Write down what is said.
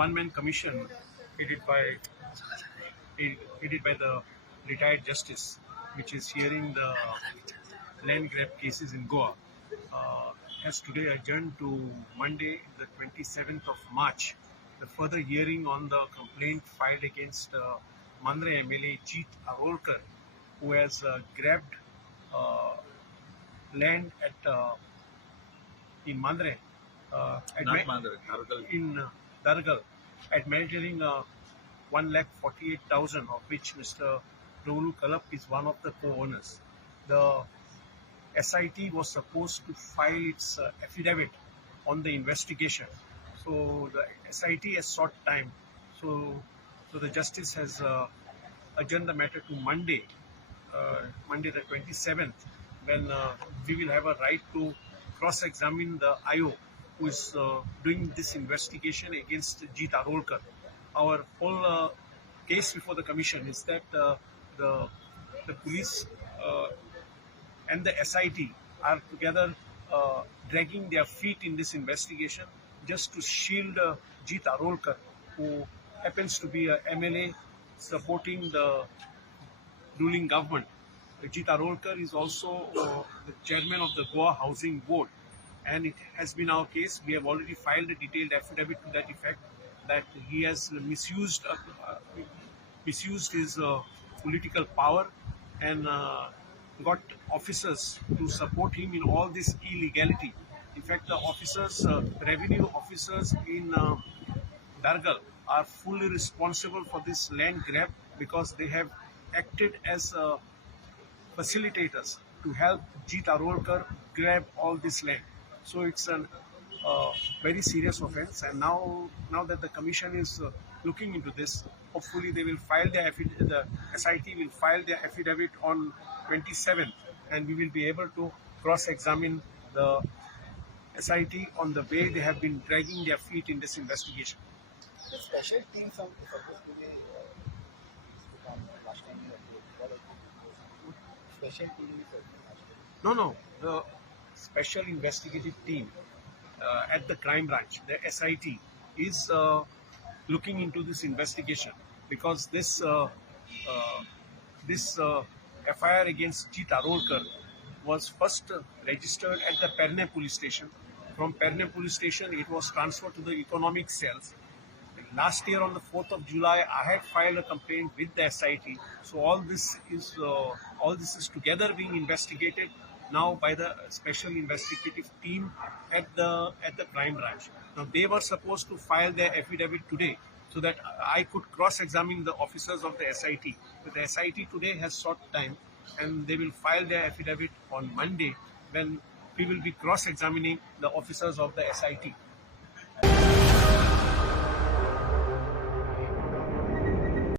one-man commission headed by the retired justice, which is hearing the land grab cases in Goa, has today adjourned to Monday, the 27th of March, the further hearing on the complaint filed against Mandre MLA Jeet Arolkar, who has grabbed land at in Mandre, Not Mandar, Thargal. in Dargal, at measuring 1,48,000, of which Mr. Rolu Kalap is one of the co-owners. The SIT was supposed to file its affidavit on the investigation. So the SIT has sought time. So the justice has adjourned the matter to Monday, Monday the 27th, when we will have a right to cross-examine the IO who is doing this investigation against Jeet Arolkar. Our whole case before the commission is that the police and the SIT are together dragging their feet in this investigation just to shield Jeet Arolkar, who happens to be a MLA supporting the ruling government. Jeet Arolkar is also the chairman of the Goa Housing Board, and it has been our case. We have already filed a detailed affidavit to that effect, that he has misused his political power and got officers to support him in all this illegality. In fact, the officers, revenue officers in Dargal, are fully responsible for this land grab because they have acted as facilitators to help Jeet Arolkar grab all this land. So it's a very serious offence, and now that the commission is looking into this, hopefully they will file their the SIT will file their affidavit on 27th, and we will be able to cross-examine the SIT on the way they have been dragging their feet in this investigation. The special team supposed to be last time special team No. The special investigative team at the crime branch, the SIT, is looking into this investigation because this FIR against Jeet Arolkar was first registered at the Perne police station. From Perne police station, it was transferred to the economic cells. Last year on the 4th of July, I had filed a complaint with the SIT. So all this is together being investigated now by the special investigative team at the crime branch. Now they were supposed to file their affidavit today so that I could cross-examine the officers of the SIT. But the SIT today has sought time, and they will file their affidavit on Monday, when we will be cross-examining the officers of the SIT.